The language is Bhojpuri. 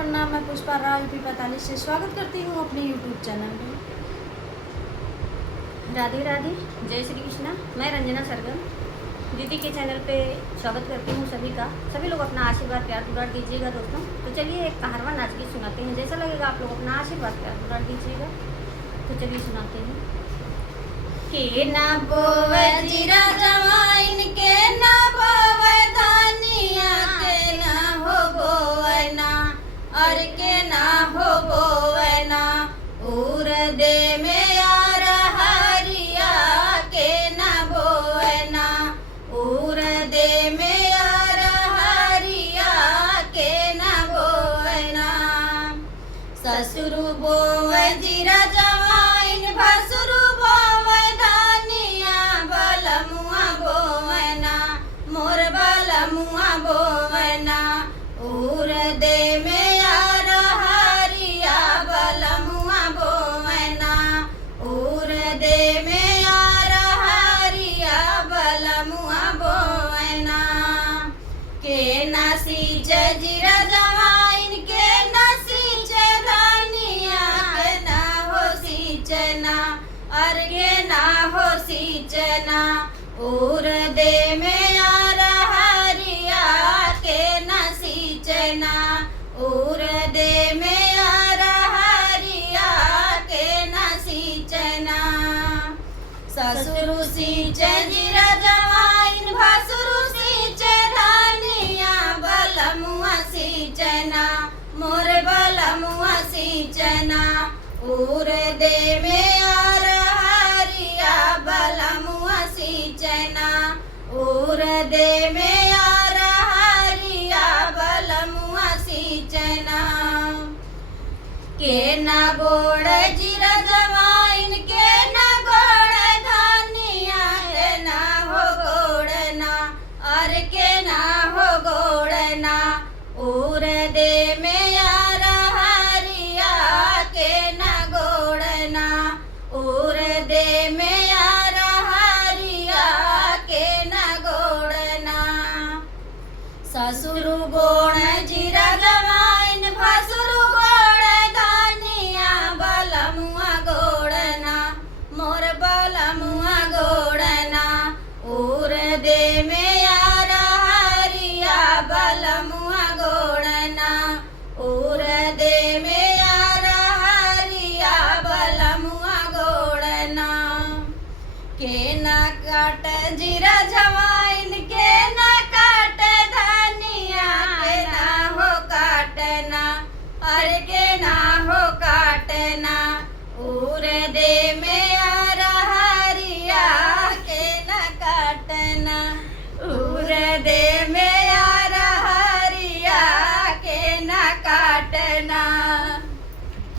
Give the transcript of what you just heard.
प्रणाम। मैं पुष्पा राव यूपी 45 से स्वागत करती हूँ अपने यूट्यूब चैनल में। राधे राधे, जय श्री कृष्णा। मैं रंजना सरगम दीदी के चैनल पे स्वागत करती हूँ सभी का। सभी लोग अपना आशीर्वाद प्यार दुलार दीजिएगा दोस्तों। तो चलिए एक कहावत आज की सुनाते हैं, जैसा लगेगा आप लोग अपना आशीर्वाद प्यार दुलार दीजिएगा। तो चलिए सुनाते हैं। के ना बोवे जीरा जवाइन, के ना बोवे धनिया, के ना हो बोवे ना, और के ना हो बोवे ना उर दे में यार हरिया, के ना बोवे ना उर दे में यार हरिया, के ना बोवे ना। ससुर बोवे जीरा जवाइन, भसुर बोवे धनिया, बलमुआ बोवे ना मोर बलमुआ बोवे ना उर दे में यार हरिया, बलमुआ बोवे ना उर दे में यार हरिया, बलमुआ बोवे ना। के ना सींच जीरा जवाइन, के ना सींच धनिया, के ना हो सींचना, और के ना हो सींचना उर दे में यार हरिया, के ना सींचना उर दे में यार हरिया, के ना सींचना। ससुर सींच जीरा जवाइन, भसुर सींच धनिया, बलमुआ सींचना मोर बलमुआ सींचना उर दे में यार हरिया, बलमुआ सींचना उर दे में यार हरिया, बलमुआ सींचना। के ना गोड़ जीरा जवाइन, के ना गोड़ धनिया, के ना हो गोड़ना, और के ना हो गोड़ना उर दे में यार हरिया, के ना गोड़ना उर दे में यार हरिया, के ना गोड़ना। ससुर गोड़ जीरा जवाइन, भसुर गोड़ धनिया, बलमुआ गोड़ना मोर बलमुआ गोड़ना उर दे में यार हरिया, बलमुआ गोड़ना उर दे में यार हरिया, बलमुआ गोड़ना। के ना काट जीरा जवाइन, के ना काट धनिया, के ना हो काटना, और के ना हो काटना उर दे